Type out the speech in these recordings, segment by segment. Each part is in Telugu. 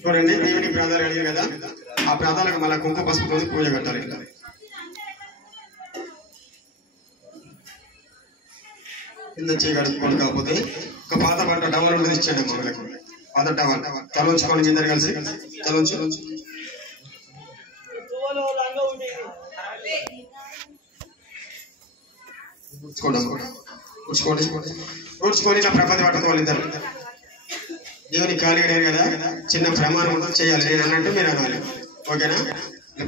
చూడండి దేవునికి ప్రార్థనలు అడిగారు కదా, ఆ ప్రార్థనలకు మళ్ళీ కుంకుమ పసుపుతో పూజ కట్టాలి. కింద చేయగలుగుకోండి. కాకపోతే ఒక పాత పంట టవల్ ఉండేది ఇచ్చాడు మనకు. పాత టవల్ తలంచుకోండి, ఇద్దరు కలిసి తలంచు కూర్చుకొని నా ప్రపంచ పట్టుకోవాలి. ఇద్దరు దేవుని ఖాళీగా నేను కదా, చిన్న ప్రమాణం ఉంటుంది చేయాలి. నేను అన్నట్టు మీరు అనాలి. ఓకేనా?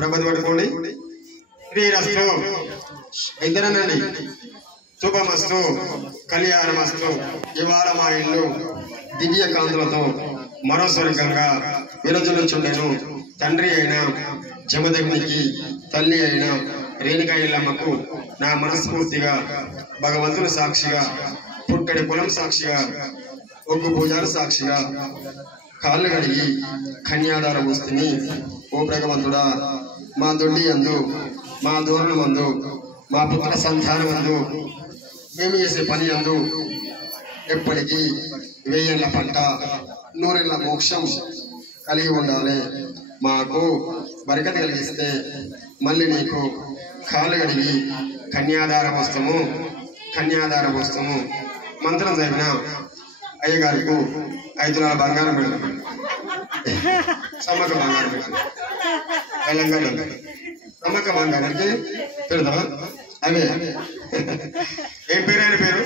ప్రపంచ పట్టుకోండి. శ్రీరస్తు ఇద్దరనండి. శుభమస్తు, కళ్యాణమస్తు. ఇవాళ మా ఇల్లు దివ్య కాంతులతో మరో స్వర్గంగా విరజులుచుండెను. తండ్రి అయిన జమదగ్నికి, తల్లి అయిన రేణుకా ఇల్లమ్మకు నా మనస్ఫూర్తిగా, భగవంతుని సాక్షిగా, పుట్టడి కులం సాక్షిగా, ఒగ్గు పూజారు సాక్షిగా కాళ్ళు కడిగి కన్యాదార వస్తుని. ఓ భగవంతుడా, మా దొడ్డి అందు, మా దూరణ మందు, మా పుత్ర సంతానం అందు, మేము చేసే పని అందు ఎప్పటికీ 1000 ఏళ్ల పంట, 100 ఏళ్ల మోక్షం కలిగి ఉండాలి. మాకు బరకత కలిగిస్తే మళ్ళీ నీకు కాళ్ళు కడిగి కన్యాదార వస్తము మంత్రం చదివిన అయ్యగారికి 5 తులాల బంగారం పెడతాం. సమ్మక్క బంగారం పెడతాం. తెలంగాణ సమ్మక్క బంగారానికి పెడతామా? అవే ఏం పేరు? ఆయన పేరు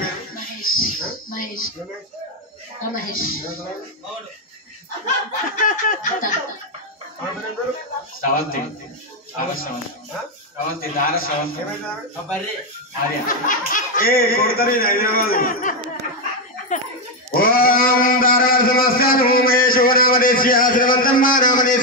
కొడతారు హైదరాబాద్. ఓం దారాల నమస్కారం మహేశ్వర నామదేశ్య శ్రీమంతమ్మ నామదే